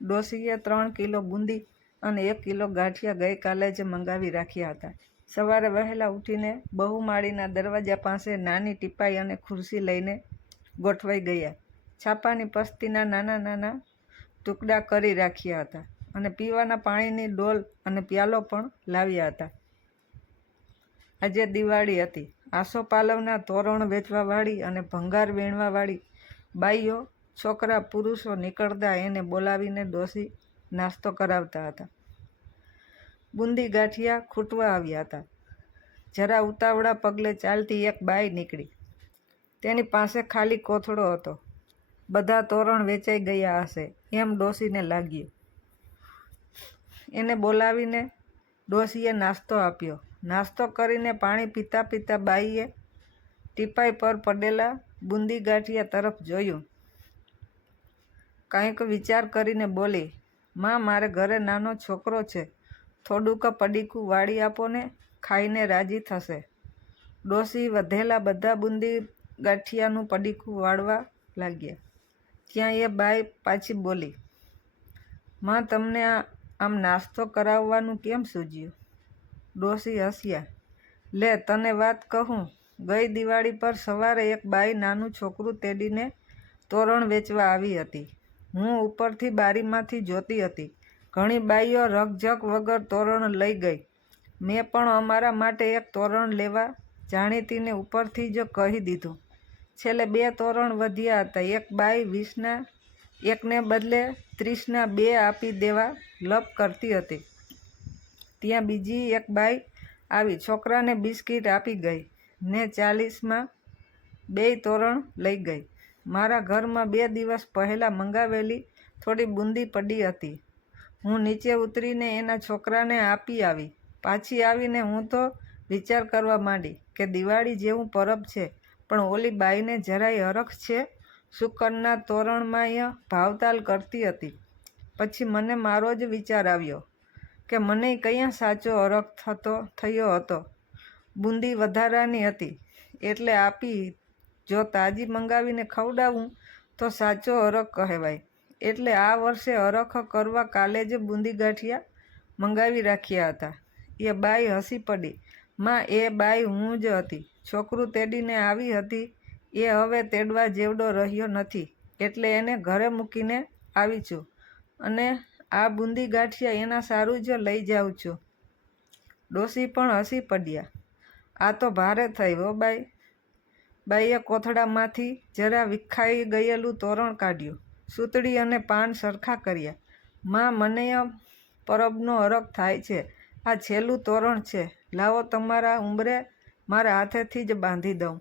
ડોશીએ 3 kilo boondi અને 1 kilo ગાંઠિયા ગઈકાલે જ મંગાવી રાખ્યા હતા. સવારે વહેલા ઉઠીને બહુમાળીના દરવાજા પાસે નાની ટીપાઈ અને ખુરશી લઈને ગોઠવાઈ ગયા. છાપાની પસ્તીના નાના નાના ટુકડા કરી રાખ્યા હતા અને પીવાના પાણીની ડોલ અને પ્યાલો પણ લાવ્યા હતા. આજે દિવાળી હતી. આસોપાલવના તોરણ વેચવાવાળી અને ભંગાર વીણવાવાળી બાઈઓ, છોકરા પુરુષો નીકળતા એને બોલાવીને ડોશી નાસ્તો કરાવતા હતા. બુંદી ગાંઠિયા ખૂટવા આવ્યા હતા. જરા ઉતાવળા પગલે ચાલતી એક બાઈ નીકળી. તેની પાસે ખાલી કોથળો હતો. બધા તોરણ વેચાઈ ગયા હશે એમ ડોશીને લાગ્યું. એને બોલાવીને ડોશીએ નાસ્તો આપ્યો. નાસ્તો કરીને પાણી પીતા પીતા બાઈએ ટીપાઈ પર પડેલા બુંદી ગાંઠિયા તરફ જોયું. કંઈક વિચાર કરીને બોલી, માં, મારે ઘરે નાનો છોકરો છે, થોડુંક પડીકું વાળી આપો ને, ખાઈને રાજી થશે. ડોશી વધેલા બધા બુંદી ગાંઠિયાનું પડીકું વાળવા લાગ્યા. ત્યાં એ બાઈ પાછી બોલી, માં, તમને આમ નાસ્તો કરાવવાનું કેમ સૂઝ્યું? ડોશી હસ્યા. લે, તને વાત કહું, ગઈ દિવાળી પર સવારે એક બાઈ નાનું છોકરું તેડીને તોરણ વેચવા આવી હતી. હું ઉપરથી બારીમાંથી જોતી હતી. ઘણી બાઈઓ રકઝક વગર તોરણ લઈ ગઈ. મેં પણ અમારા માટે એક તોરણ લેવા જાણીતીને ઉપરથી જ કહી દીધું. છેલ્લે 2 તોરણ વધ્યા હતા. એક બાઈ 20ના એકને બદલે 30ના 2 આપી દેવા લપ કરતી હતી. ત્યાં બીજી એક બાઈ આવી, છોકરાને બિસ્કીટ આપી ગઈ ને 40માં 2 તોરણ લઈ ગઈ. મારા ઘરમાં 2 દિવસ પહેલાં મંગાવેલી થોડી બુંદી પડી હતી. હું નીચે ઉતરીને એના છોકરાને આપી આવી. પાછી આવીને હું તો વિચાર કરવા માંડી કે દિવાળી જેવું પરબ છે, પણ ઓલી બાઈને જરાય હરખ છે? શુકરના તોરણમાંય ભાવતાલ કરતી હતી. પછી મને મારો જ વિચાર આવ્યો કે મને કયા સાચો હરખ થયો હતો. બુંદી વધારાની હતી એટલે આપી. જો તાજી મંગાવીને ખવડાવું તો સાચો હરખ કહેવાય. એટલે આ વર્ષે હરખ કરવા કાલે જ બુંદી ગાંઠિયા મંગાવી રાખ્યા હતા. એ બાઈ હસી પડી. માં, એ બાઈ હું જ હતી. છોકરું તેડીને આવી હતી. એ હવે તેડવા જેવડો રહ્યો નથી, એટલે એને ઘરે મૂકીને આવી છું અને આ બુંદી ગાંઠિયા એના સારું જ લઈ જાઉં છું. ડોશી પણ હસી પડ્યા. આ તો ભારે થઈ હો બાઈ. બાઈએ કોથળામાંથી જરા વિખાઈ ગયેલું તોરણ કાઢ્યું. સૂતડી અને પાન સરખા કર્યા. માં, મને પરબનો હરખ થાય છે. આ છેલ્લું તોરણ છે. લાવો, તમારા ઉંબરે મારા હાથેથી જ બાંધી દઉં.